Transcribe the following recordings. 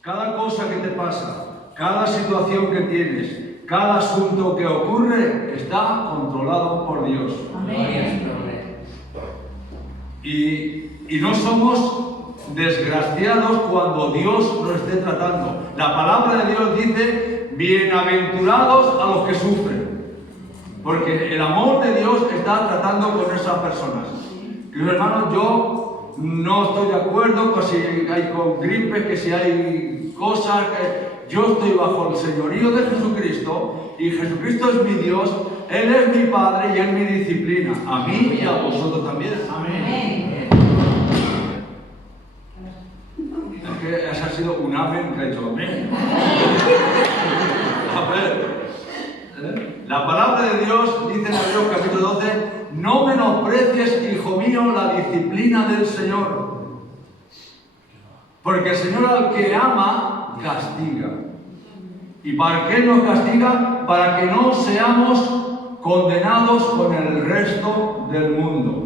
Cada cosa que te pasa, cada situación que tienes, cada asunto que ocurre, está controlado por Dios. Amén. Y no somos desgraciados cuando Dios nos esté tratando. La palabra de Dios dice, bienaventurados a los que sufren. Porque el amor de Dios está tratando con esas personas. Y hermanos, yo no estoy de acuerdo con si hay con gripes, que si hay cosas. Yo estoy bajo el señorío de Jesucristo y Jesucristo es mi Dios, Él es mi Padre y Él mi disciplina. A mí y a vosotros también. Amén. Es que ese ha sido un amén que ha hecho amén. A ver. La palabra de Dios dice en Hebreos capítulo 12, no menosprecies, hijo mío, la disciplina del Señor. Porque el Señor al que ama, castiga. ¿Y para qué nos castiga? Para que no seamos condenados con el resto del mundo.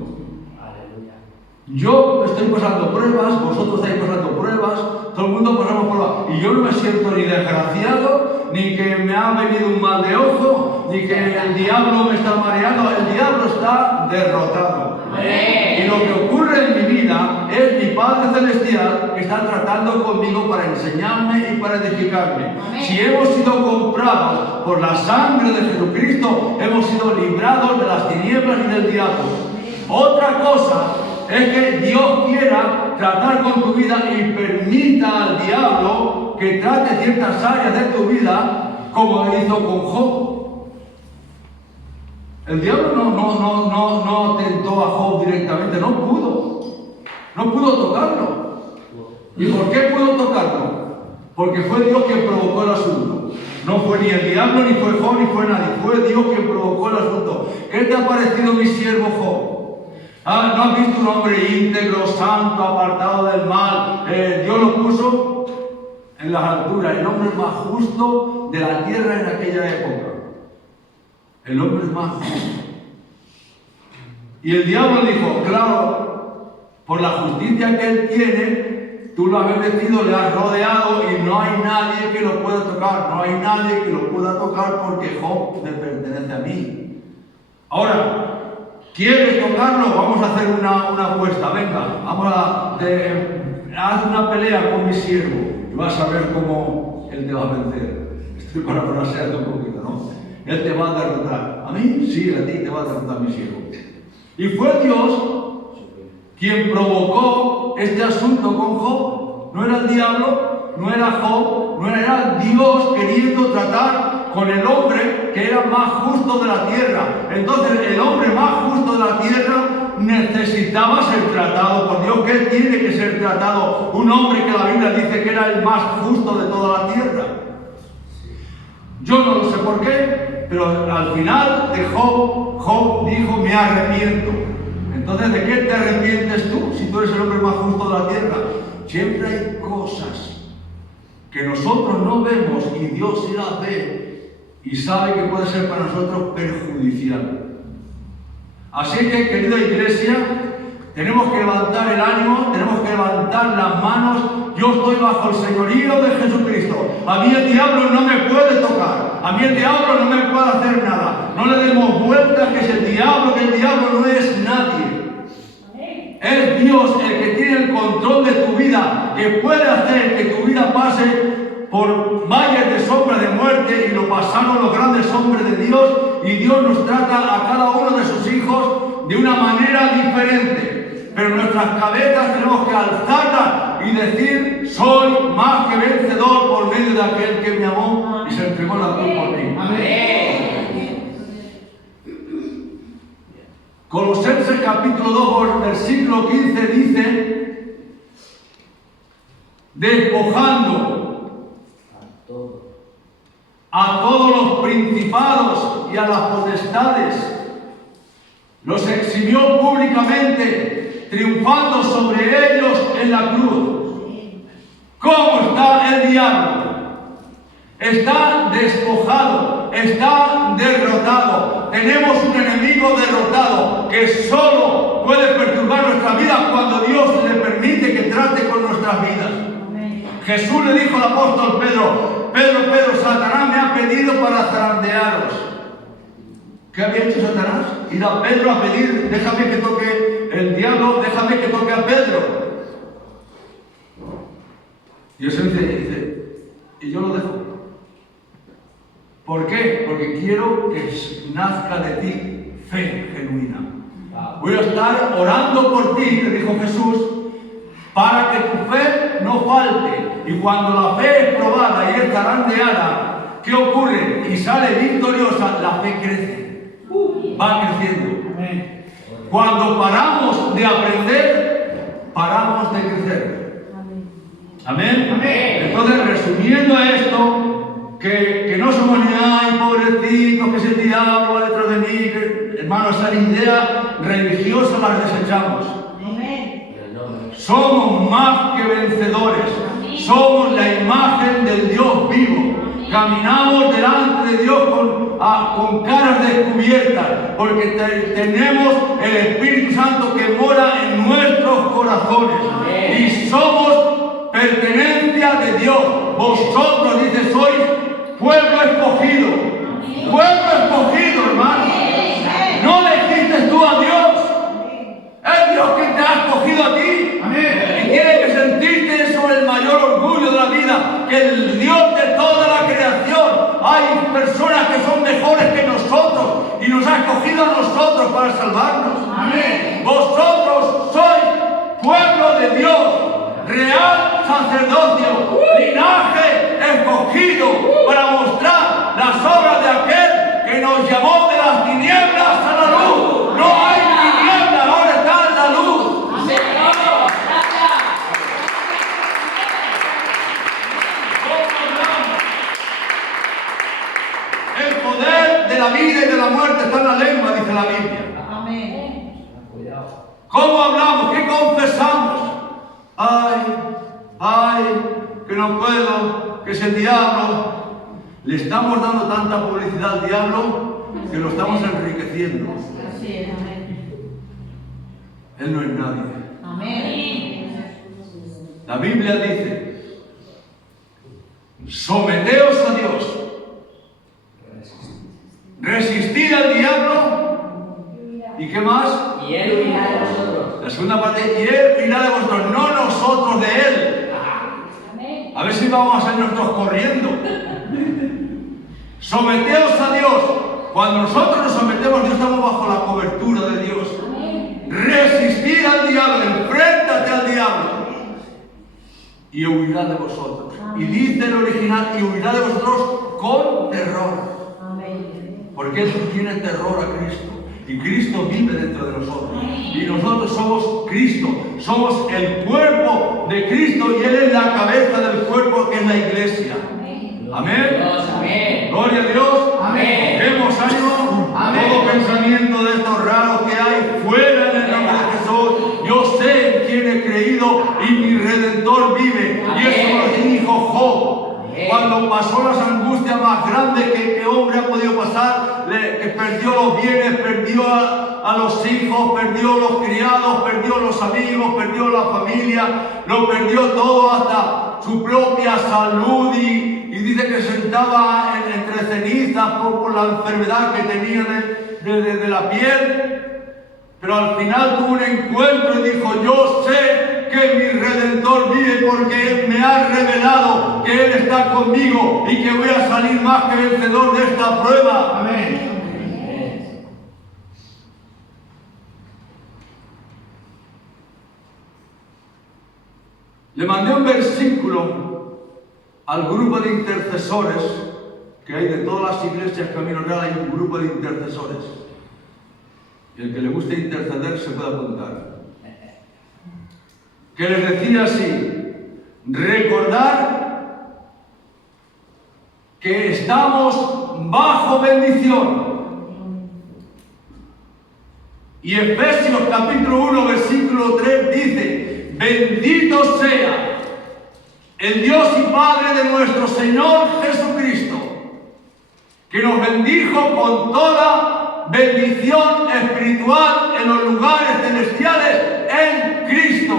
Yo estoy pasando pruebas, vosotros estáis pasando pruebas, todo el mundo pasamos pruebas. Y yo no me siento ni desgraciado, ni que me ha venido un mal de ojo, ni que el diablo me está mareando. El diablo está derrotado. Y lo que ocurre en mi vida es mi Padre Celestial que está tratando conmigo para enseñarme y para edificarme. Si hemos sido comprados por la sangre de Jesucristo, hemos sido librados de las tinieblas y del diablo. Otra cosa es que Dios quiera tratar con tu vida y permita al diablo que trate ciertas áreas de tu vida como hizo con Job. El diablo no tentó a Job directamente, no pudo tocarlo. ¿Y por qué pudo tocarlo? Porque fue Dios quien provocó el asunto. No fue ni el diablo, ni fue Job, ni fue nadie, fue Dios quien provocó el asunto. ¿Qué te ha parecido mi siervo Job? ¿No has visto un hombre íntegro, santo, apartado del mal? Dios lo puso en las alturas, el hombre más justo de la tierra en aquella época. El hombre es más justo. Y el diablo dijo, claro, por la justicia que él tiene, tú lo has bendecido, le has rodeado y no hay nadie que lo pueda tocar. No hay nadie que lo pueda tocar porque Job me pertenece a mí. Ahora, ¿quieres tocarlo? Vamos a hacer una apuesta. Venga, haz una pelea con mi siervo y vas a ver cómo él te va a vencer. Estoy parafraseando un poquito, ¿no? Él te va a derrotar. ¿A mí? Sí, a ti te va a derrotar mi siervo. Y fue Dios quien provocó este asunto con Job. No era el diablo, no era Job, no era Dios queriendo tratar con el hombre que era más justo de la tierra. Entonces el hombre más justo de la tierra necesitaba ser tratado por Dios. ¿Qué tiene que ser tratado? Un hombre que la Biblia dice que era el más justo de toda la tierra. Yo no lo sé por qué, pero al final de Job dijo, me arrepiento. Entonces, ¿de qué te arrepientes tú si tú eres el hombre más justo de la tierra? Siempre hay cosas que nosotros no vemos y Dios sí las ve y sabe que puede ser para nosotros perjudicial. Así que, querida iglesia, tenemos que levantar el ánimo, tenemos que levantar las manos. Yo estoy bajo el señorío de Jesucristo. A mí el diablo no me puede tocar. A mí el diablo no me puede hacer nada. No le demos vueltas que es el diablo no es nadie. Es Dios el que tiene el control de tu vida, que puede hacer que tu vida pase por valles de sombra de muerte y lo pasaron los grandes hombres de Dios, y Dios nos trata a cada uno de sus hijos de una manera diferente. Pero nuestras cabezas tenemos que alzarlas y decir, soy más que vencedor por medio de aquel que me amó y se entregó la cruz por mí. Amén. Colosenses capítulo 2, versículo 15 dice, despojando a todos los principados y a las potestades, los exhibió públicamente, triunfando sobre ellos en la cruz. ¿Cómo está el diablo? Está despojado, está derrotado. Tenemos un enemigo derrotado que solo puede perturbar nuestra vida cuando Dios le permite que trate con nuestras vidas. Jesús le dijo al apóstol Pedro: Pedro, Satanás me ha pedido para zarandearos. ¿Qué había hecho Satanás? Ir a Pedro a pedir: déjame que toque el diablo, déjame que toque a Pedro. Y Jesús dice, y yo lo dejo. ¿Por qué? Porque quiero que nazca de ti fe genuina. Voy a estar orando por ti, le dijo Jesús, para que tu fe no falte. Y cuando la fe es probada y es zarandeada, ¿qué ocurre? Y sale victoriosa, la fe crece. Va creciendo. Cuando paramos de aprender, paramos de crecer. Amén. Entonces, resumiendo esto, que no somos ni ay, pobrecitos, que ese diablo va detrás de mí, que, hermanos, esa idea religiosa las desechamos. Somos más que vencedores. Somos la imagen del Dios vivo. Caminamos delante de Dios con caras descubiertas, porque tenemos el Espíritu Santo que mora en nuestros corazones. Y somos pertenencia de Dios. Vosotros, dice, sois pueblo escogido. Pueblo escogido, hermano. No elegiste tú a Dios. Es Dios que te ha escogido a ti. Y tiene que sentirte eso el mayor orgullo de la vida, que el Dios de toda la creación, hay personas que son mejores que nosotros y nos ha escogido a nosotros para salvarnos. Vosotros sois pueblo de Dios, real sacerdocio, linaje escogido para mostrar las obras de aquel que nos llamó de las tinieblas a la luz. No hay tinieblas, ahora está en la luz. El poder de la vida y de la muerte está en la lengua, dice la Biblia. ¿Cómo hablamos? ¿Qué confesamos? Ay, que no puedo, que es el diablo. Le estamos dando tanta publicidad al diablo que lo estamos enriqueciendo. Él no es nadie. La Biblia dice: someteos a Dios, resistid al diablo, ¿y qué más? Y él huirá de vosotros. La segunda parte: y él huirá de vosotros, no nosotros de él. A ver si vamos a ser nosotros corriendo. Someteos a Dios. Cuando nosotros nos sometemos a Dios, estamos bajo la cobertura de Dios. Resistir al diablo, enfréntate al diablo, y huirá de vosotros. Y dice el original: y huirá de vosotros con terror. Porque Él tiene terror a Cristo. Y Cristo vive dentro de nosotros. Y nosotros somos Cristo. Somos el cuerpo de Cristo y Él es la cabeza del cuerpo, que es la iglesia. Amén. Gloria a Dios. Amén. Demos ánimo. Todo pensamiento de estos raros que hay, fuera en el nombre de Jesús. Yo sé en quién he creído y mi Redentor vive. Y eso lo dijo Job. Cuando pasó las angustias más grandes que hombre ha podido pasar, que perdió los bienes, perdió a los hijos, perdió los criados, perdió los amigos, perdió la familia, lo perdió todo, hasta su propia salud, y dice que se sentaba entre cenizas por la enfermedad que tenía de la piel. Pero al final tuvo un encuentro y dijo: yo sé que mi Redentor vive, porque Él me ha revelado que Él está conmigo y que voy a salir más que vencedor de esta prueba. Amén. Le mandé un versículo al grupo de intercesores que hay de todas las iglesias Camino Real. Hay un grupo de intercesores. Y el que le guste interceder se puede apuntar. Que les decía así: recordar que estamos bajo bendición. Y Efesios capítulo 1 versículo 3 dice: bendito sea el Dios y Padre de nuestro Señor Jesucristo, que nos bendijo con toda bendición espiritual en los lugares celestiales en Cristo.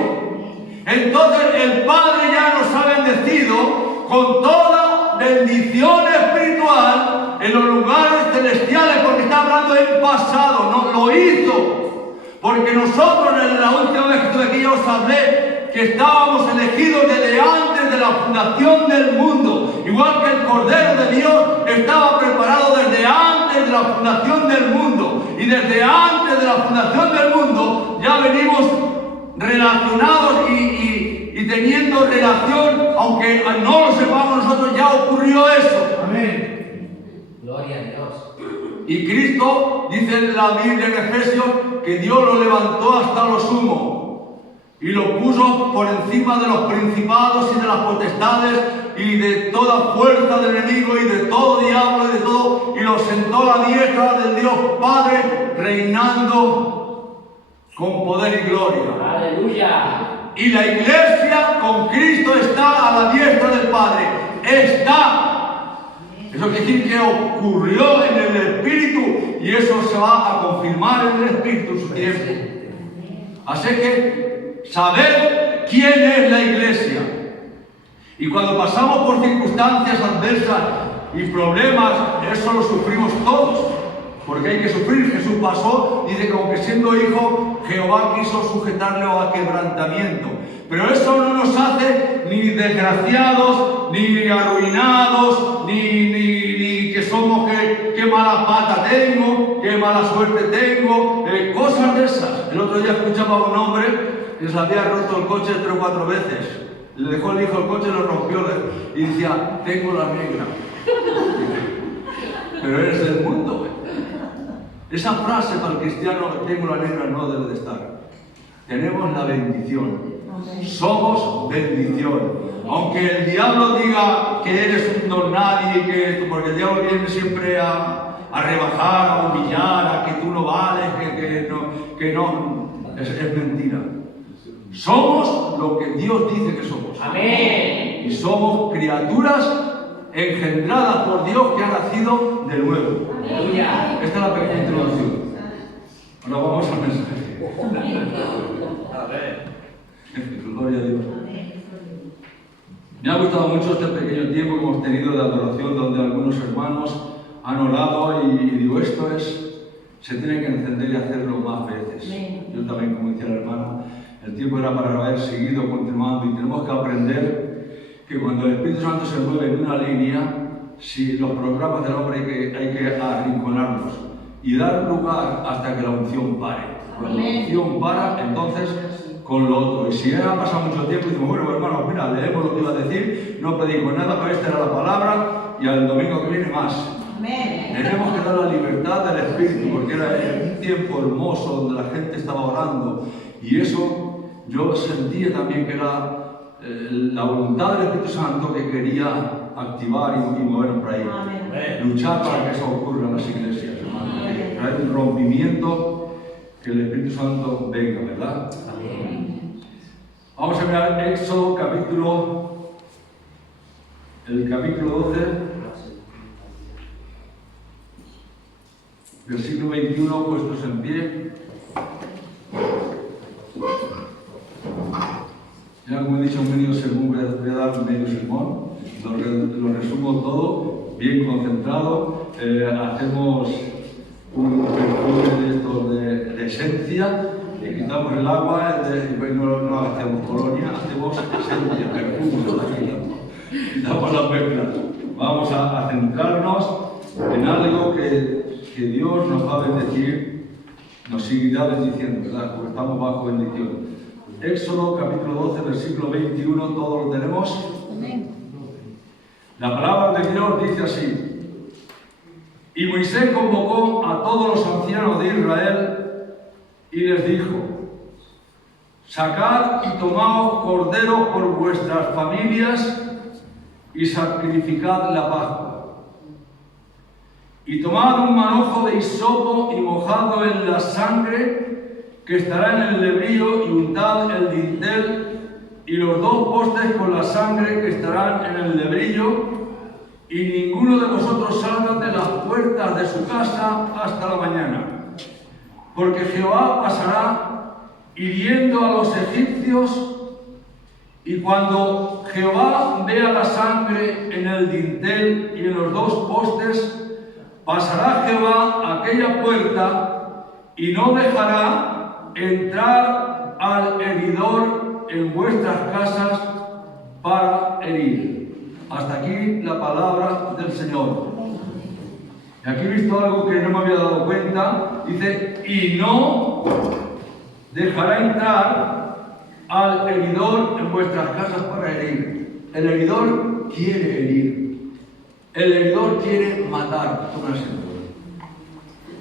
Entonces el Padre ya nos ha bendecido bendecido con toda bendición espiritual en los lugares celestiales, porque está hablando en pasado, no lo hizo. Porque nosotros en la última vez que estuve aquí ya os hablé que estábamos elegidos desde antes de la fundación del mundo. Igual que el Cordero de Dios estaba preparado desde antes de la fundación del mundo. Y desde antes de la fundación del mundo ya venimos relacionados y teniendo relación, aunque no lo sepamos nosotros, ya ocurrió eso. Amén. Gloria a Dios. Y Cristo, dice en la Biblia en Efesios, que Dios lo levantó hasta lo sumo y lo puso por encima de los principados y de las potestades y de toda fuerza del enemigo y de todo diablo y de todo, y lo sentó a la diestra del Dios Padre, reinando con poder y gloria. Aleluya. Y la iglesia con Cristo está a la diestra del Padre. Está. Eso quiere decir que ocurrió en el Espíritu y eso se va a confirmar en el Espíritu su tiempo. Así que saber quién es la iglesia. Y cuando pasamos por circunstancias adversas y problemas, eso lo sufrimos todos. Porque hay que sufrir. Jesús pasó, dice que aunque siendo hijo, Jehová quiso sujetarle a quebrantamiento. Pero eso no nos hace ni desgraciados, ni arruinados, ni que somos qué mala pata tengo, qué mala suerte tengo, cosas de esas. El otro día escuchaba a un hombre que se había roto el coche 3 o 4 veces. Le dejó el hijo el coche y lo rompió y decía, tengo la negra. Pero eres del mundo. Esa frase para el cristiano, tengo la negra, no debe de estar. Tenemos la bendición. Somos bendición. Aunque el diablo diga que eres un don nadie, porque el diablo viene siempre a rebajar, a humillar, a que tú no vales, que no, es mentira. Somos lo que Dios dice que somos. Amén. Y somos criaturas engendradas por Dios que han nacido de nuevo. Aleluya. Esta es la pequeña introducción. Ahora vamos al mensaje. Gloria a Dios. Me ha gustado mucho este pequeño tiempo que hemos tenido de adoración, donde algunos hermanos han orado y digo, se tiene que encender y hacerlo más veces. Yo también, como decía el hermano, el tiempo era para haber seguido continuando y tenemos que aprender que cuando el Espíritu Santo se mueve en una línea, si los programas del hombre hay que arrinconarlos y dar lugar hasta que la unción pare. Cuando la unción para, entonces con lo otro. Y si ya ha pasado mucho tiempo y decimos, bueno, hermanos, mira, leemos lo que iba a decir, no pedimos nada, pero esta era la palabra y al domingo que viene más. Amén. Tenemos que dar la libertad del Espíritu, porque era un tiempo hermoso donde la gente estaba orando y eso yo sentía también que era la voluntad del Espíritu Santo que quería activar y movernos por ahí. Amén. Luchar para que eso ocurra en las iglesias, hermanos. Traer un rompimiento, que el Espíritu Santo venga, ¿verdad? Amén. Vamos a mirar Éxodo el capítulo 12, versículo 21, puestos en pie. Ya como he dicho, en medio sermón voy a dar medio sermón, lo resumo todo, bien concentrado, hacemos un perfume de estos de esencia, y quitamos el agua, no hacemos colonia, hacemos esencia, perfume, quitamos las mezclas. Vamos a centrarnos en algo que Dios nos va a bendecir, nos seguirá bendiciendo, ¿verdad? Porque estamos bajo bendición. Éxodo capítulo 12, versículo 21, ¿todos lo tenemos? La palabra de Dios dice así: y Moisés convocó a todos los ancianos de Israel y les dijo: sacad y tomaos corderos por vuestras familias y sacrificad la Pascua. Y tomad un manojo de hisopo y mojadlo en la sangre que estará en el lebrillo, y untad el dintel y los 2 postes con la sangre que estarán en el lebrillo, y ninguno de vosotros salga de las puertas de su casa hasta la mañana, porque Jehová pasará hiriendo a los egipcios Y cuando Jehová vea la sangre en el dintel y en los dos postes, pasará Jehová aquella puerta y no dejará entrar al heridor en vuestras casas para herir. Hasta aquí la palabra del Señor. Y aquí he visto algo que no me había dado cuenta. Dice, y no dejará entrar al heridor en vuestras casas para herir. El heridor quiere herir. El heridor quiere matar.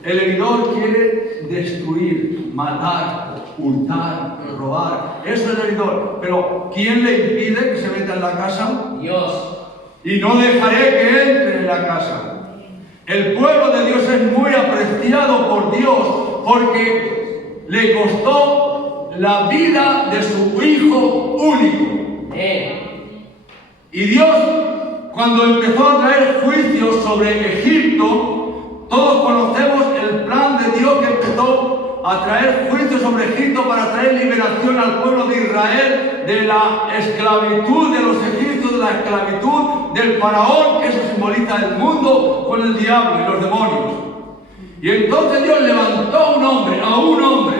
El heridor quiere destruir, matar, hurtar, robar. Eso es el heridor. Pero ¿quién le impide que se meta en la casa? Dios. Y no dejaré que entre en la casa. El pueblo de Dios es muy apreciado por Dios porque le costó la vida de su hijo único. Y Dios, cuando empezó a traer juicios sobre Egipto, todos conocemos el plan de Dios que empezó a traer juicios sobre Egipto para traer liberación al pueblo de Israel de la esclavitud de los egipcios, de la esclavitud del faraón, que eso simboliza el mundo con el diablo y los demonios. Y entonces Dios levantó a un hombre,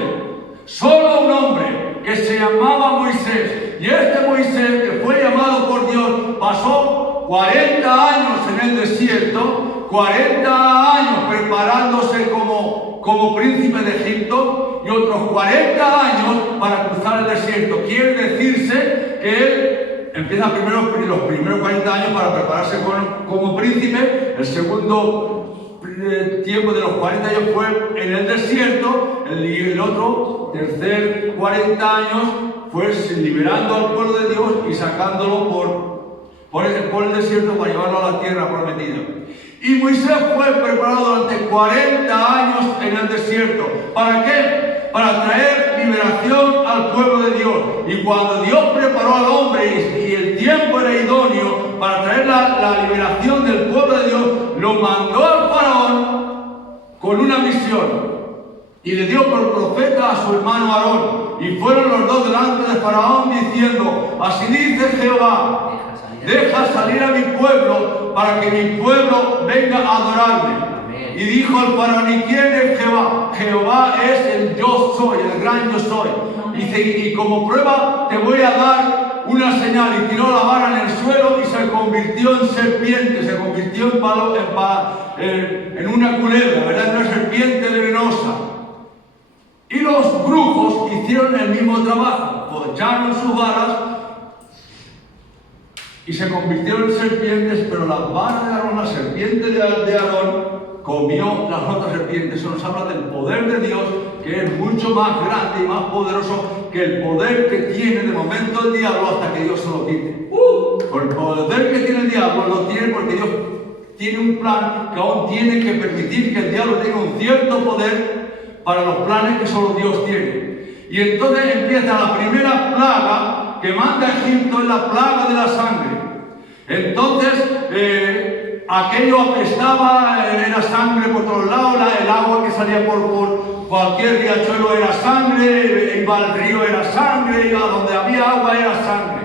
solo un hombre, que se llamaba Moisés. Y este Moisés, que fue llamado por Dios, pasó 40 años en el desierto, 40 años preparándose como príncipe de Egipto y otros 40 años para cruzar el desierto. Quiere decirse que él empieza primero los primeros 40 años para prepararse como príncipe, el segundo tiempo de los 40 años fue en el desierto, el otro, tercer 40 años, pues liberando al pueblo de Dios y sacándolo por el desierto para llevarlo a la tierra prometida. Y Moisés fue preparado durante 40 años en el desierto. ¿Para qué? Para traer liberación al pueblo de Dios. Y cuando Dios preparó al hombre y el tiempo era idóneo para traer la liberación del pueblo de Dios, lo mandó al faraón con una misión. Y le dio por profeta a su hermano Aarón. Y fueron los dos delante de Faraón diciendo, así dice Jehová, deja salir a mi pueblo para que mi pueblo venga a adorarme. Amén. Y dijo el faraón, ¿y quién es Jehová? Jehová es el yo soy, el gran yo soy. Dice, y como prueba te voy a dar una señal. Y tiró la vara en el suelo y se convirtió en serpiente, se convirtió en una culebra, ¿verdad? Una serpiente venenosa. Y los brujos hicieron el mismo trabajo, echaron sus varas y se convirtieron en serpientes, pero las varas de Aarón, la serpiente de Aarón, comió las otras serpientes. Eso nos habla del poder de Dios, que es mucho más grande y más poderoso que el poder que tiene de momento el diablo hasta que Dios se lo quite. Por el poder que tiene el diablo lo tiene porque Dios tiene un plan que aún tiene que permitir que el diablo tenga un cierto poder para los planes que solo Dios tiene. Y entonces empieza la primera plaga que manda Egipto, es la plaga de la sangre. Entonces aquello apestaba, era sangre por todos lados, el agua que salía por cualquier riachuelo era sangre, iba al río era sangre, iba donde había agua era sangre.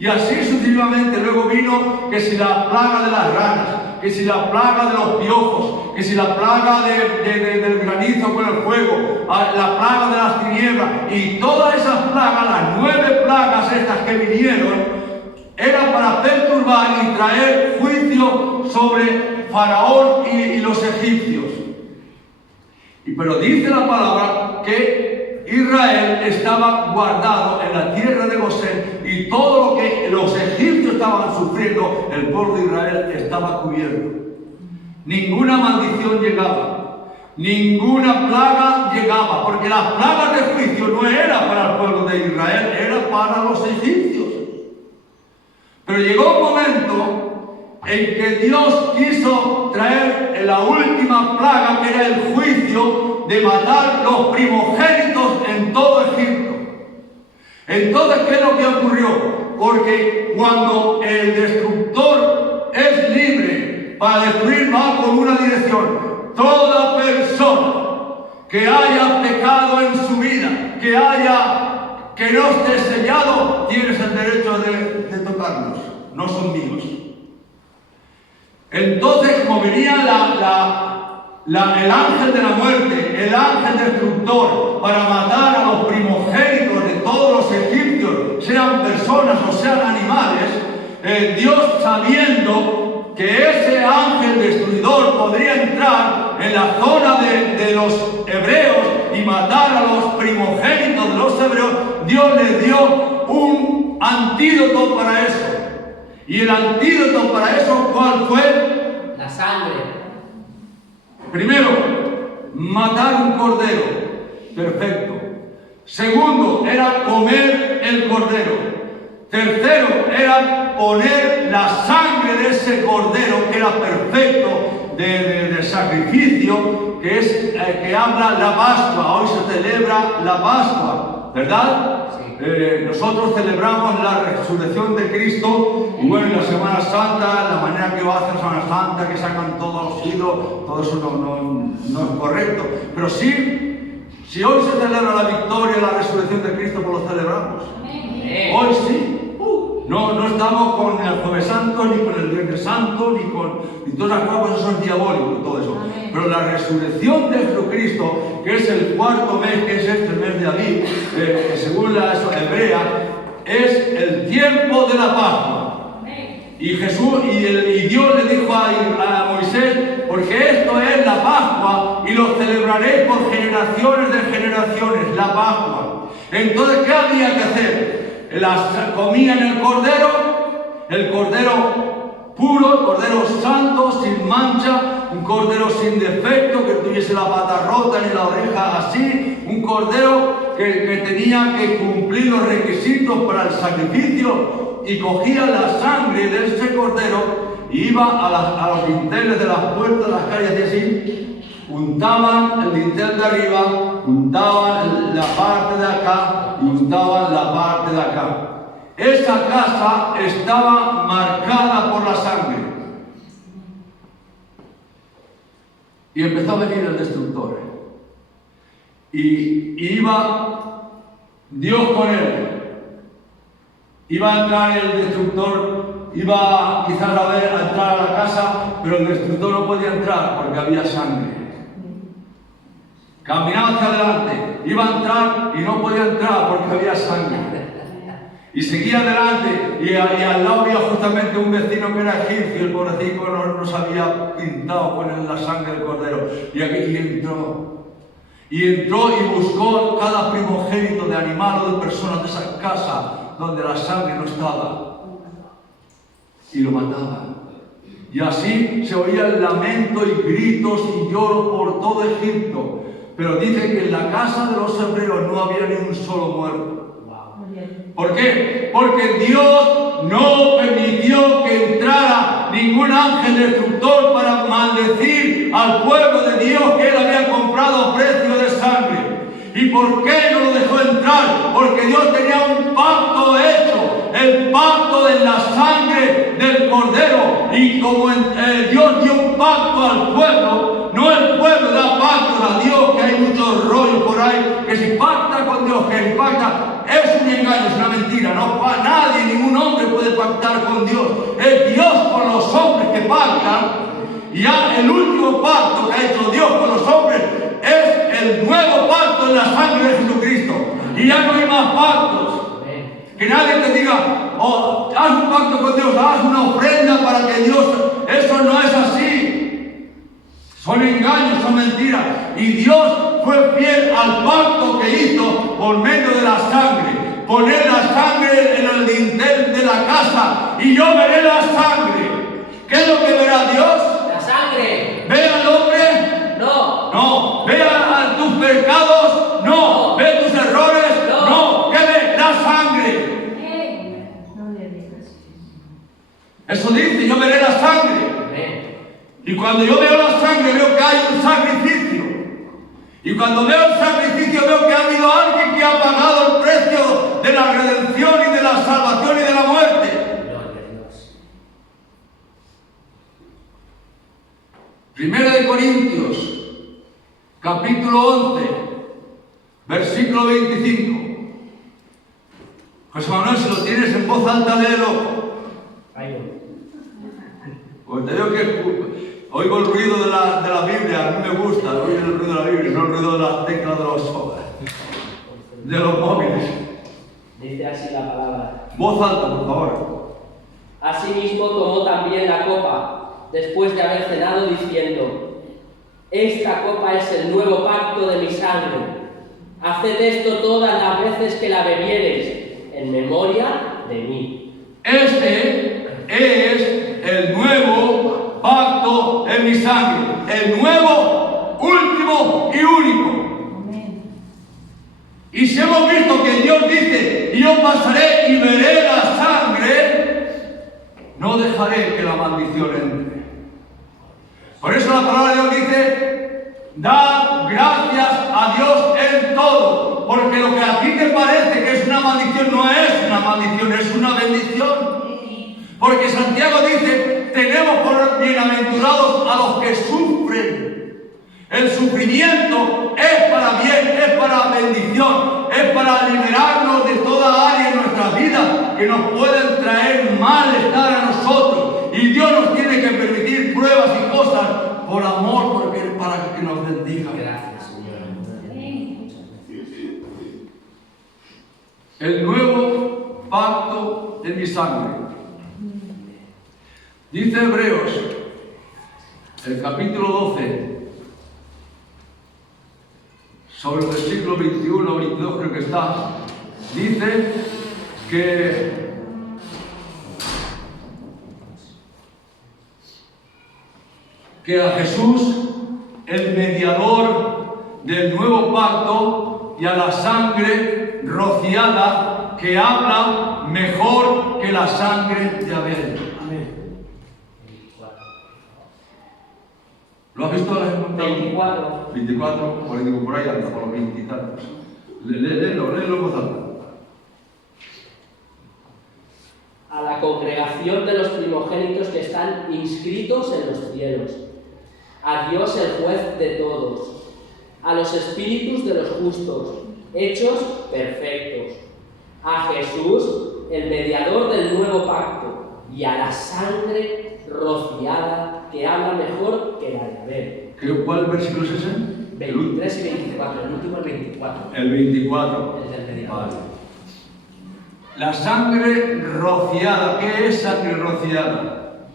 Y así sucesivamente. Luego vino que si la plaga de las ranas, que si la plaga de los piojos, que si la plaga del granizo con el fuego, la plaga de las tinieblas, y todas esas plagas, las 9 plagas estas que vinieron, eran para perturbar y traer juicio sobre Faraón y los egipcios. Pero dice la palabra que Israel estaba guardado en la tierra de Gosén y todo lo que los egipcios estaban sufriendo, el pueblo de Israel estaba cubierto. Ninguna maldición llegaba, ninguna plaga llegaba, porque las plagas de juicio no eran para el pueblo de Israel, era para los egipcios. Pero llegó un momento en que Dios quiso traer la última plaga, que era el juicio de matar los primogénitos en todo Egipto. Entonces, ¿qué es lo que ocurrió? Porque cuando el destructor es libre para destruir, va por una dirección. Toda persona que haya pecado en su vida, que que no esté sellado, tienes el derecho de tocarlos. No son míos. Entonces, como venía el ángel de la muerte, el ángel destructor, para matar a los primogénitos de todos los egipcios, sean personas o sean animales, Dios, sabiendo que ese ángel destruidor podría entrar en la zona de los hebreos y matar a los primogénitos de los hebreos, Dios les dio un antídoto para eso. ¿Y el antídoto para eso cuál fue? La sangre. Primero, matar un cordero. Perfecto. Segundo, era comer el cordero. Tercero, era poner la sangre de ese cordero, que era perfecto, de sacrificio, que habla la Pascua. Hoy se celebra la Pascua, ¿verdad? Nosotros celebramos la resurrección de Cristo, y bueno, en la Semana Santa, la manera que va a hacer la Semana Santa, que sacan todos los ídolos, todo eso no es correcto. Pero sí, si hoy se celebra la victoria, la resurrección de Cristo, pues lo celebramos. Hoy sí. No estamos con el Jueves Santo, ni con el Viernes Santo, ni todas las cosas, eso es diabólico, todo eso. Pero la resurrección de Jesucristo, que es el cuarto mes, que es este mes de Aviv, según la hebrea, es el tiempo de la Pascua. Y Dios le dijo a Moisés, porque esto es la Pascua y lo celebraréis por generaciones de generaciones, la Pascua. Entonces, ¿qué había que hacer? Comían el cordero puro, el cordero santo, sin mancha, un cordero sin defecto, que tuviese la pata rota ni la oreja así, un cordero que tenía que cumplir los requisitos para el sacrificio, y cogía la sangre de ese cordero y iba a los dinteles de las puertas de las calles y así, untaban el dintel de arriba, untaban la parte de acá y untaban la parte de acá. Esa casa estaba marcada por la sangre. Y empezó a venir el destructor. Y iba Dios con él. Iba a entrar el destructor, iba quizás a entrar a la casa, pero el destructor no podía entrar porque había sangre. Caminaba hacia adelante, iba a entrar y no podía entrar porque había sangre. Y seguía adelante, y al lado había justamente un vecino que era egipcio, el pobrecito no se había pintado con la sangre del cordero. Y entró. Y entró y buscó cada primogénito de animal o de persona de esa casa donde la sangre no estaba. Y lo mataban. Y así se oía el lamento y gritos y lloro por todo Egipto. Pero dice que en la casa de los hebreos no había ni un solo muerto. ¿Por qué? Porque Dios no permitió que entrara ningún ángel destructor para maldecir al pueblo de Dios que Él había comprado a precio de sangre. ¿Y por qué no lo dejó entrar? Porque Dios tenía un pacto hecho, el pacto de la sangre del cordero. Y como Dios dio un pacto al pueblo, no el pueblo da pacto a Dios, que hay muchos rollos por ahí, que si pacta con Dios, que si pacta, es un engaño, es una mentira. No, nadie, ningún hombre puede pactar con Dios. Es Dios con los hombres que pactan. Y ya el último pacto que ha hecho Dios con los hombres es el nuevo pacto en la sangre de Jesucristo. Y ya no hay más pactos. Que nadie te diga, oh, haz un pacto con Dios, haz una ofrenda para que Dios... Eso no es así. Son engaños, son mentiras. Y Dios fue fiel al pacto que hizo por medio de la sangre. Poner la sangre en el dintel de la casa. Y yo veré la sangre. ¿Qué es lo que verá Dios? La sangre. ¿Ve al hombre? No. No. ¿Ve a tus pecados? No. ¿Ve tus errores? No. ¿Qué ve? La sangre. Eso dice, yo veré la sangre. Y cuando yo veo la sangre, veo que hay un sacrificio. Y cuando veo el sacrificio, veo que ha habido alguien que ha pagado el precio de la redención y de la salvación y de la muerte. Gloria a Dios. Primera de Corintios, capítulo 11, versículo 25. José Manuel, si lo tienes en voz alta, léelo. Ahí voy. Pues te digo que oigo el ruido de la Biblia, a mí me gusta oír el ruido de la Biblia, no el ruido de las teclas de los móviles. Dice así la palabra. Voz alta, por favor. Asimismo tomó también la copa, después de haber cenado, diciendo: Esta copa es el nuevo pacto de mi sangre. Haced esto todas las veces que la bebiereis, en memoria de mí. Este es el nuevo pacto en mi sangre, el nuevo, último y único. Y si hemos visto que Dios dice: yo pasaré y veré la sangre, no dejaré que la maldición entre. Por eso la palabra de Dios dice: dad gracias a Dios en todo, porque lo que a ti te parece que es una maldición no es una maldición, es una bendición. Porque Santiago dice: tenemos por bienaventurados a los que sufren. El sufrimiento es para bien, es para bendición, es para liberarnos de toda área en nuestra vida que nos pueden traer malestar a nosotros. Y Dios nos tiene que permitir pruebas y cosas por amor, porque para que nos bendiga. Gracias, Señor. El nuevo pacto en mi sangre. Dice Hebreos, el capítulo 12, sobre el versículo 21 o 22 creo que está, dice que a Jesús, el mediador del nuevo pacto, y a la sangre rociada que habla mejor que la sangre de Abel. Amén. ¿Lo has visto? 24. 24, por ahí digo, por ahí anda, por los 20 y tantos. Léelo en voz alta. A la congregación de los primogénitos que están inscritos en los cielos, a Dios el juez de todos, a los espíritus de los justos, hechos perfectos, a Jesús, el mediador del nuevo pacto, y a la sangre rociada que habla mejor que la de Abel. ¿Cuál versículo es ese? 23 y 24, el último es 24. El 24. El del mediador. Vale. La sangre rociada. ¿Qué es sangre rociada?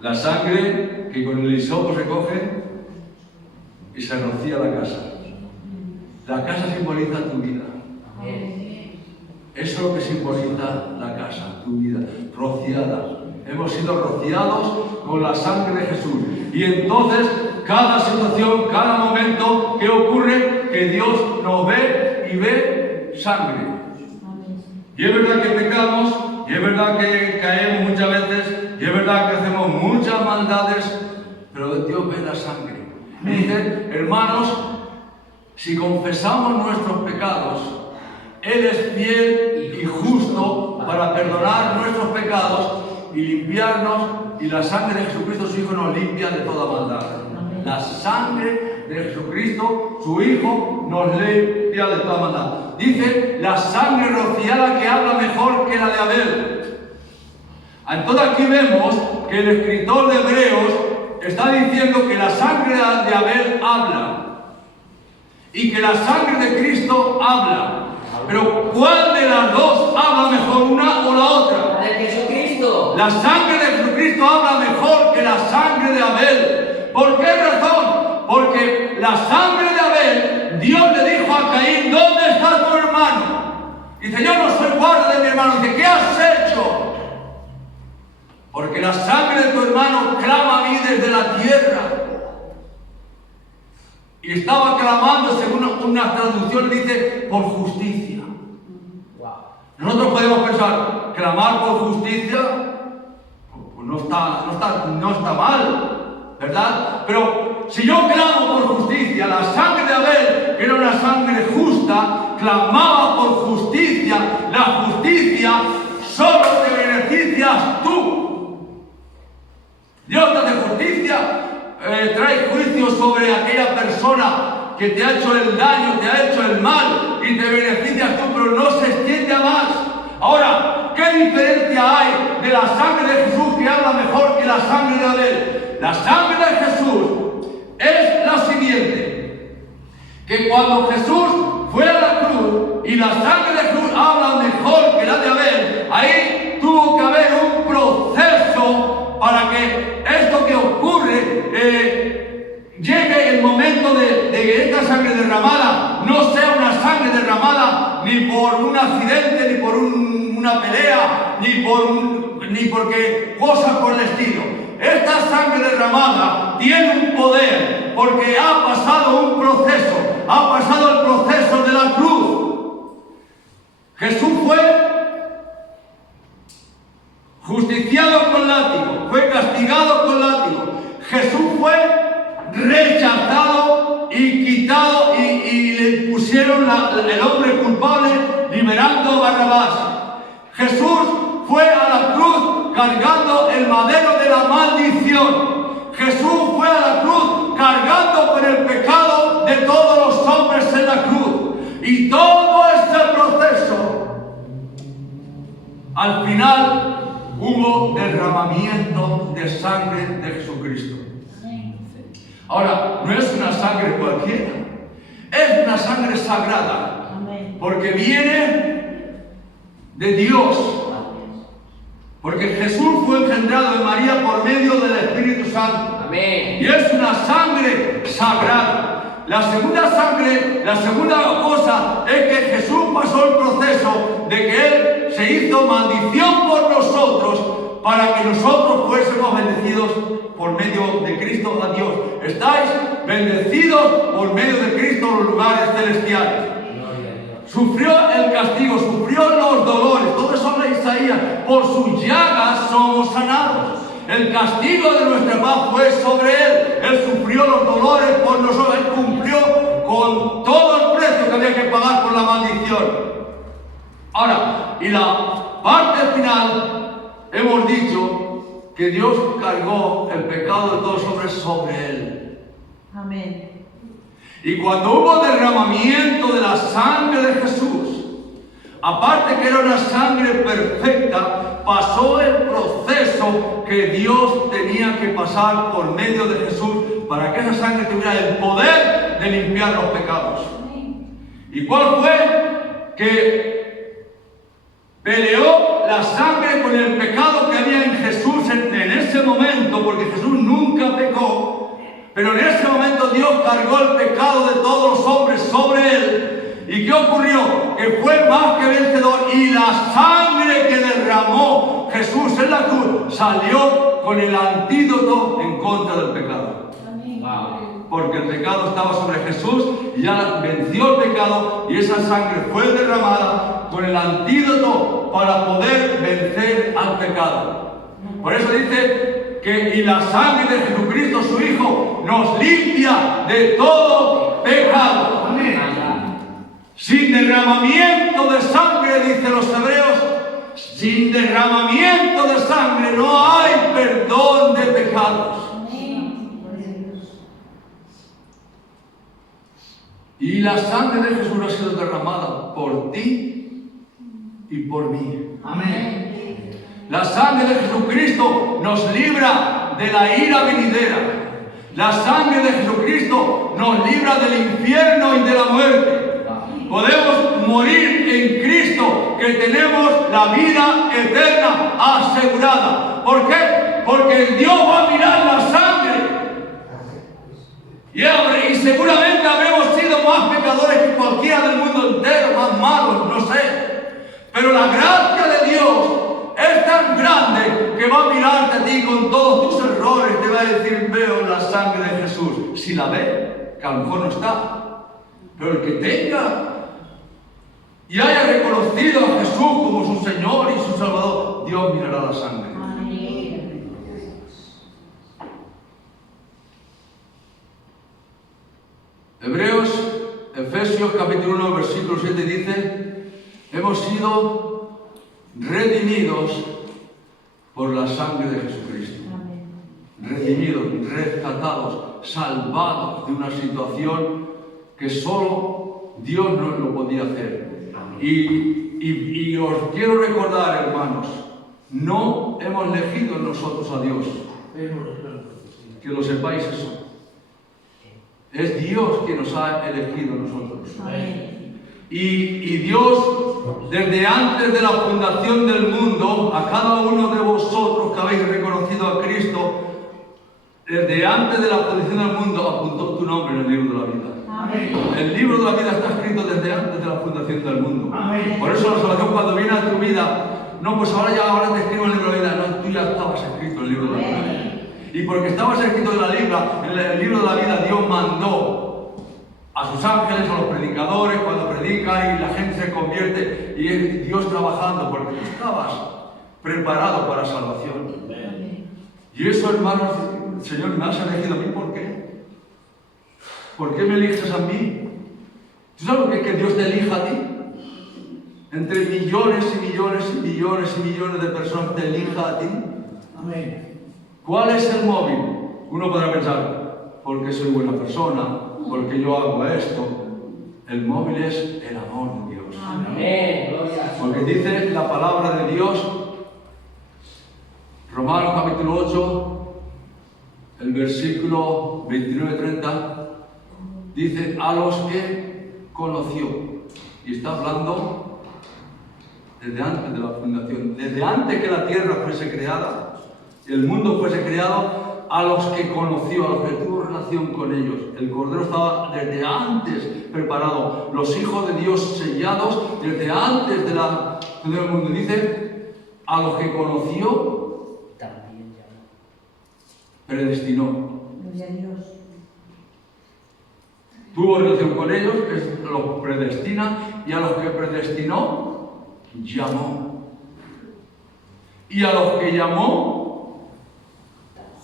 La sangre que con el hisopo se coge y se rocía la casa. La casa simboliza tu vida. Eso es lo que simboliza la casa, tu vida, rociada. Hemos sido rociados con la sangre de Jesús. Y entonces, cada situación, cada momento que ocurre, que Dios nos ve y ve sangre. Y es verdad que pecamos, y es verdad que caemos muchas veces, y es verdad que hacemos muchas maldades, pero Dios ve la sangre. Y dice: hermanos, si confesamos nuestros pecados, Él es fiel y justo para perdonar nuestros pecados y limpiarnos, y la sangre de Jesucristo, su Hijo, nos limpia de toda maldad. La sangre de Jesucristo, su Hijo, nos limpia de toda maldad. Dice: la sangre rociada que habla mejor que la de Abel. Entonces aquí vemos que el escritor de Hebreos está diciendo que la sangre de Abel habla y que la sangre de Cristo habla. Pero ¿cuál de las dos habla mejor, una o la otra? La de Jesucristo. La sangre de Jesucristo habla mejor que la sangre de Abel. ¿Por qué razón? Porque la sangre de Abel, Dios le dijo a Caín: ¿dónde está tu hermano? Dice: yo no soy guarda de mi hermano. Dice: ¿qué has hecho? Porque la sangre de tu hermano clama a mí desde la tierra. Y estaba clamando, según una traducción dice, por justicia. Nosotros podemos pensar: clamar por justicia, pues no está mal, ¿verdad? Pero si yo clamo por justicia, la sangre de Abel, que era una sangre justa, clamaba por justicia. La justicia solo te beneficias tú. Dios te hace justicia, trae juicio sobre aquella persona que te ha hecho el daño, te ha hecho el mal, y te beneficias tú, pero no Ahora, ¿qué diferencia hay de la sangre de Jesús que habla mejor que la sangre de Abel? La sangre de Jesús es la siguiente, que cuando Jesús fue a la cruz y la sangre de Jesús habla mejor que la de Abel, ahí tuvo que haber un proceso para que esto que ocurre llegue el momento de que esta sangre derramada no sea una sangre derramada ni por un accidente, ni por una pelea, ni porque cosas por el estilo. Esta sangre derramada tiene un poder porque ha pasado un proceso, ha pasado el proceso de la cruz. Jesús fue justiciado con látigo, fue castigado con látigo. Jesús fue rechazado y quitado y le pusieron el hombre culpable liberando a Barrabás. Jesús fue a la cruz cargando el madero de la maldición. Jesús fue a la cruz cargando con el pecado de todos los hombres en la cruz. Y todo este proceso, al final hubo derramamiento de sangre de Jesucristo. Ahora, no es una sangre cualquiera, es una sangre sagrada, porque viene de Dios. Porque Jesús fue engendrado de María por medio del Espíritu Santo. Amén. Y es una sangre sagrada. La segunda cosa es que Jesús pasó el proceso de que Él se hizo maldición por nosotros para que nosotros fuésemos bendecidos por medio de Cristo a Dios. Estáis bendecidos por medio de Cristo en los lugares celestiales. Sufrió el castigo, sufrió los dolores, todo eso habla Isaías. Por sus llagas somos sanados. El castigo de nuestra paz fue sobre Él. Él sufrió los dolores por nosotros. Él cumplió con todo el precio que había que pagar por la maldición. Ahora, y la parte final, hemos dicho que Dios cargó el pecado de todos los hombres sobre Él. Amén. Y cuando hubo derramamiento de la sangre de Jesús, aparte que era una sangre perfecta, pasó el proceso que Dios tenía que pasar por medio de Jesús para que esa sangre tuviera el poder de limpiar los pecados. ¿Y cuál fue? Que peleó la sangre con el pecado que había en Jesús en ese momento, porque Jesús nunca pecó. Pero en ese momento Dios cargó el pecado de todos los hombres sobre Él. ¿Y qué ocurrió? Que fue más que vencedor. Y la sangre que derramó Jesús en la cruz salió con el antídoto en contra del pecado. Wow. Porque el pecado estaba sobre Jesús y ya venció el pecado. Y esa sangre fue derramada con el antídoto para poder vencer al pecado. Por eso dice que y la sangre de Jesucristo su Hijo nos limpia de todo pecado. Amén. Sin derramamiento de sangre, dicen los hebreos, sin derramamiento de sangre no hay perdón de pecados. Y la sangre de Jesús ha sido derramada por ti y por mí. Amén. La sangre de Jesucristo nos libra de la ira venidera. La sangre de Jesucristo nos libra del infierno y de la muerte. Podemos morir en Cristo, que tenemos la vida eterna asegurada. ¿Por qué? Porque Dios va a mirar la sangre. Y seguramente habremos sido más pecadores que cualquiera del mundo entero, más malos, no sé. Pero la gracia de Dios es tan grande que va a mirarte a ti con todos tus errores, te va a decir, veo la sangre de Jesús. Si la ve, que a lo mejor no está, pero el que tenga y haya reconocido a Jesús como su Señor y su Salvador, Dios mirará la sangre. Amén. Efesios capítulo 1, versículo 7 dice, hemos sido redimidos por la sangre de Jesucristo. Redimidos, rescatados, salvados de una situación que solo Dios nos lo podía hacer. Y Y os quiero recordar, hermanos, no hemos elegido nosotros a Dios. Que lo sepáis eso. Es Dios quien nos ha elegido a nosotros. Amén. Y Dios, desde antes de la fundación del mundo, a cada uno de vosotros que habéis reconocido a Cristo, desde antes de la fundación del mundo, apuntó tu nombre en el libro de la vida. Amén. El libro de la vida está escrito desde antes de la fundación del mundo. Amén. Por eso la salvación, cuando viene a tu vida, no, pues ahora te escribo en el libro de la vida. No, tú ya estabas escrito en el libro de la vida. Y porque estabas escrito en el libro de la vida, Dios mandó a sus ángeles, a los predicadores, cuando predican y la gente se convierte, y es Dios trabajando, porque tú estabas preparado para salvación. Amén. Y eso, hermanos, Señor, me has elegido a mí, ¿por qué? ¿Por qué me eliges a mí? ¿Tú sabes lo que es que Dios te elija a ti? Entre millones y millones y millones y millones de personas te elija a ti. Amén. ¿Cuál es el móvil? Uno podrá pensar, porque soy buena persona, porque yo hago esto. El móvil es el amor de Dios. Amén. Gloria a Dios. Porque dice la palabra de Dios, Romanos capítulo 8, el versículo 29-30, dice, a los que conoció. Y está hablando desde antes de la fundación, desde antes que la tierra fuese creada, el mundo fuese creado, a los que conoció, a los que tuvo relación con ellos. El Cordero estaba desde antes preparado. Los hijos de Dios sellados desde antes de la fundación del mundo. Dice, a los que conoció, También ya. predestinó. Gloria a Dios. Tuvo relación con ellos, que los predestina, y a los que predestinó, llamó. Y a los que llamó,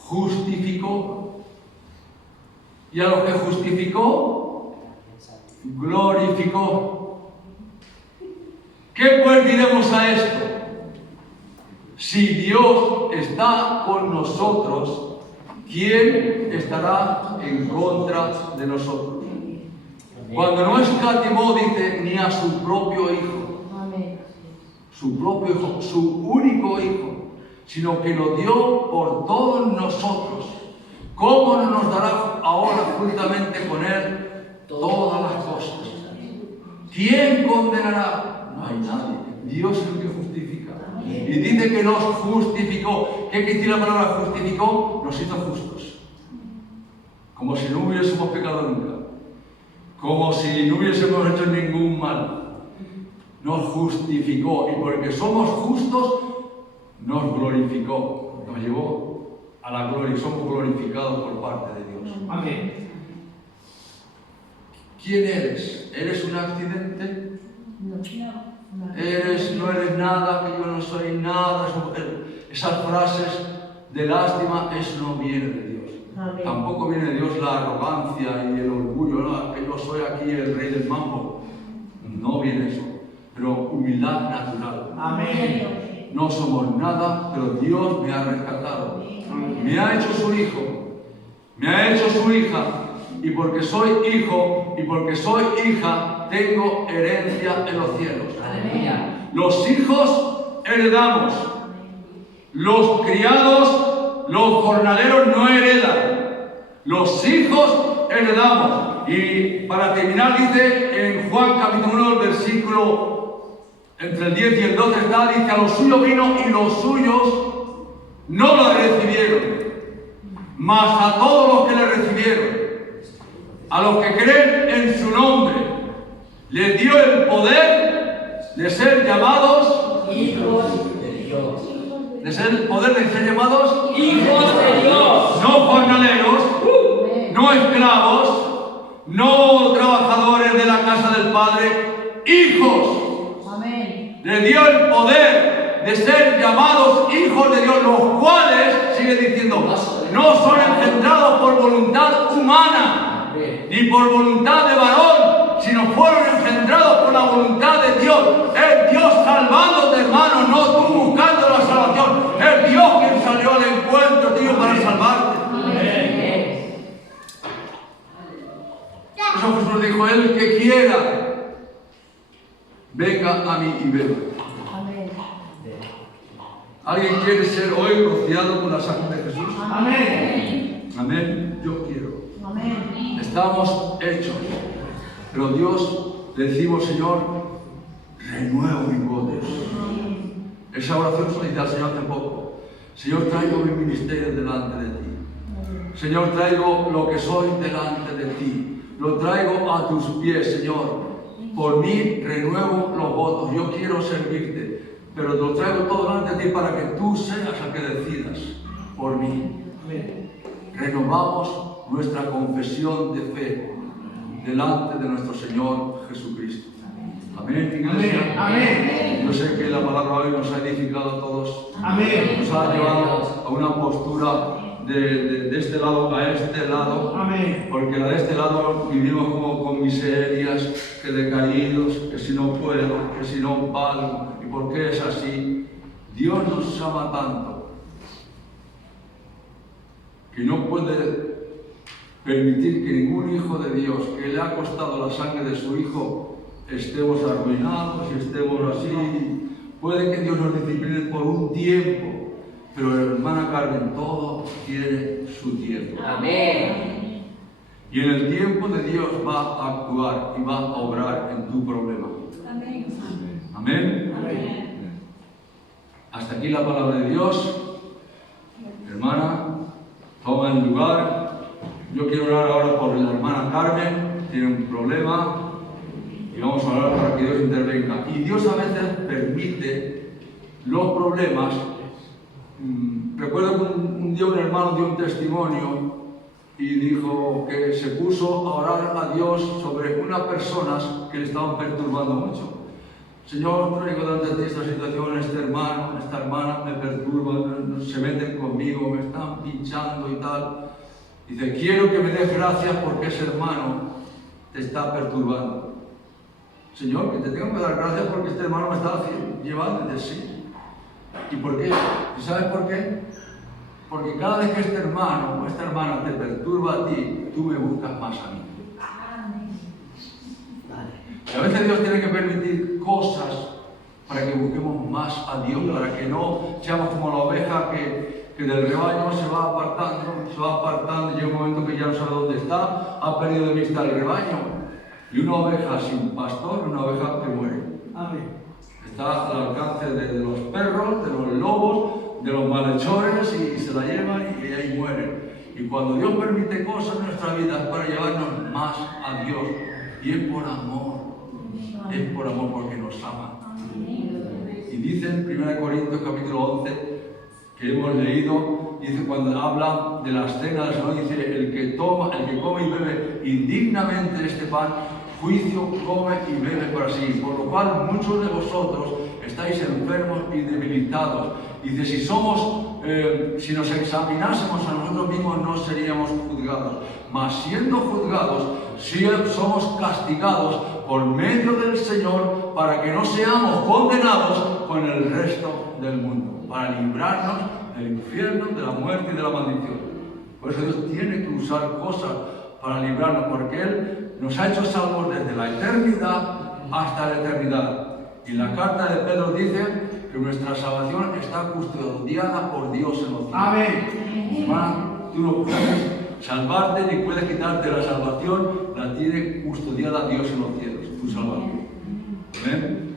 justificó. Y a los que justificó, glorificó. ¿Qué pues diremos a esto? Si Dios está con nosotros, ¿quién estará en contra de nosotros? Cuando no escatimó, dice, ni a su propio Hijo, Amén. su propio Hijo, su único Hijo, sino que lo dio por todos nosotros, ¿cómo no nos dará ahora juntamente con Él todas las cosas? ¿Quién condenará? No hay nadie. Dios es el que justifica. Y dice que nos justificó. ¿Qué quiere decir la palabra justificó? Nos hizo justos. Como si no hubiésemos pecado nunca. Como si no hubiésemos hecho ningún mal. Nos justificó. Y porque somos justos, nos glorificó. Nos llevó a la gloria. Y somos glorificados por parte de Dios. Amén. ¿Quién eres? ¿Eres un accidente? No. No eres nada, que yo no soy nada. Esas frases de lástima, eso no viene de Dios. Amén. Tampoco viene de Dios la arrogancia y el orgullo, ¿no? Que yo soy aquí el rey del mambo. No viene eso. Pero humildad natural. Amén. No somos nada, pero Dios me ha rescatado. Me ha hecho su hijo. Me ha hecho su hija. Y porque soy hijo y porque soy hija, tengo herencia en los cielos. Aleluya. Los hijos heredamos. Los criados, los jornaleros no heredan. Los hijos heredamos. Y para terminar dice en Juan capítulo 1, el versículo entre el 10 y el 12 está, dice, a los suyos vino y los suyos no lo recibieron. Mas a todos los que le recibieron, a los que creen en su nombre, les dio el poder de ser llamados Hijos de Dios. de ser el poder de ser llamados Hijos de Dios. no jornaleros, no esclavos, no trabajadores de la casa del Padre, hijos. Amén. Le dio el poder de ser llamados hijos de Dios, los cuales, sigue diciendo, no son engendrados por voluntad humana, ni por voluntad de varón, sino fueron engendrados por la voluntad de Dios. Es Dios salvándote, hermano, no tú buscando la salvación. Es Dios quien salió al encuentro tuyo para salvarte. Por eso Jesús dijo, el que quiera venga a mí y beba. Amén. ¿Alguien quiere ser hoy rociado con la sangre de Jesús? Amén. Amén. Yo quiero. Amén. Estamos hechos. Pero Dios, le decimos, Señor, renuevo mis votos. Esa oración se la hice al Señor hace poco. Señor, traigo mi ministerio delante de ti. Señor, traigo lo que soy delante de ti. Lo traigo a tus pies, Señor. Por mí renuevo los votos. Yo quiero servirte. Pero lo traigo todo delante de ti para que tú seas el que decidas por mí. Amén. Renovamos nuestra confesión de fe delante de nuestro Señor Jesucristo. Amén, iglesia. Amén. Yo sé que la palabra hoy nos ha edificado a todos. Amén. Nos ha llevado a una postura de este lado a este lado. Amén. Porque la de este lado vivimos como con miserias, que decaídos, que si no puedo, que si no valgo. ¿Y por qué es así? Dios nos ama tanto que no puede permitir que ningún hijo de Dios que le ha costado la sangre de su hijo estemos arruinados y estemos así. Puede que Dios nos discipline por un tiempo, pero hermana Carmen, todo tiene su tiempo. Amén. Y en el tiempo de Dios va a actuar y va a obrar en tu problema. Amén. Amén. Amén. Hasta aquí la palabra de Dios. Hermana, toma el lugar. Yo quiero orar ahora por la hermana Carmen, tiene un problema. Y vamos a orar para que Dios intervenga. Y Dios a veces permite los problemas. Recuerdo que un día un hermano dio un testimonio y dijo que se puso a orar a Dios sobre unas personas que le estaban perturbando mucho. Señor, traigo delante de ti esta situación, este hermano, esta hermana me perturban, se meten conmigo, me están pinchando y tal. Dice, quiero que me des gracias porque ese hermano te está perturbando. Señor, que te tengo que dar gracias porque este hermano me está llevando de sí. ¿Y por qué? ¿Y sabes por qué? Porque cada vez que este hermano o esta hermana te perturba a ti, tú me buscas más a mí. Y a veces Dios tiene que permitir cosas para que busquemos más a Dios, para que no seamos como la oveja que del rebaño se va apartando, y llega un momento que ya no sabe dónde está, ha perdido de vista el rebaño. Y una oveja sin pastor, una oveja que muere. Amén. Está al alcance de los perros, de los lobos, de los malhechores y se la llevan y ahí mueren. Y cuando Dios permite cosas en nuestra vida es para llevarnos más a Dios. Y es por amor. Es por amor porque nos ama. Y dice en 1 Corintios capítulo 11 que hemos leído, dice cuando habla de las cenas, ¿no? Dice el que come y bebe indignamente este pan, juicio come y bebe para sí, por lo cual muchos de vosotros estáis enfermos y debilitados. Dice, si nos examinásemos a nosotros mismos no seríamos juzgados, mas siendo juzgados, sí somos castigados por medio del Señor para que no seamos condenados con el resto del mundo, para librarnos del infierno, de la muerte y de la maldición. Por eso Dios tiene que usar cosas para librarnos, porque Él nos ha hecho salvos desde la eternidad hasta la eternidad. Y la carta de Pedro dice que nuestra salvación está custodiada por Dios en los cielos. Amén. Hermano, tú no puedes salvarte ni puedes quitarte la salvación, la tiene custodiada Dios en los cielos, tu salvación. ¿Amén?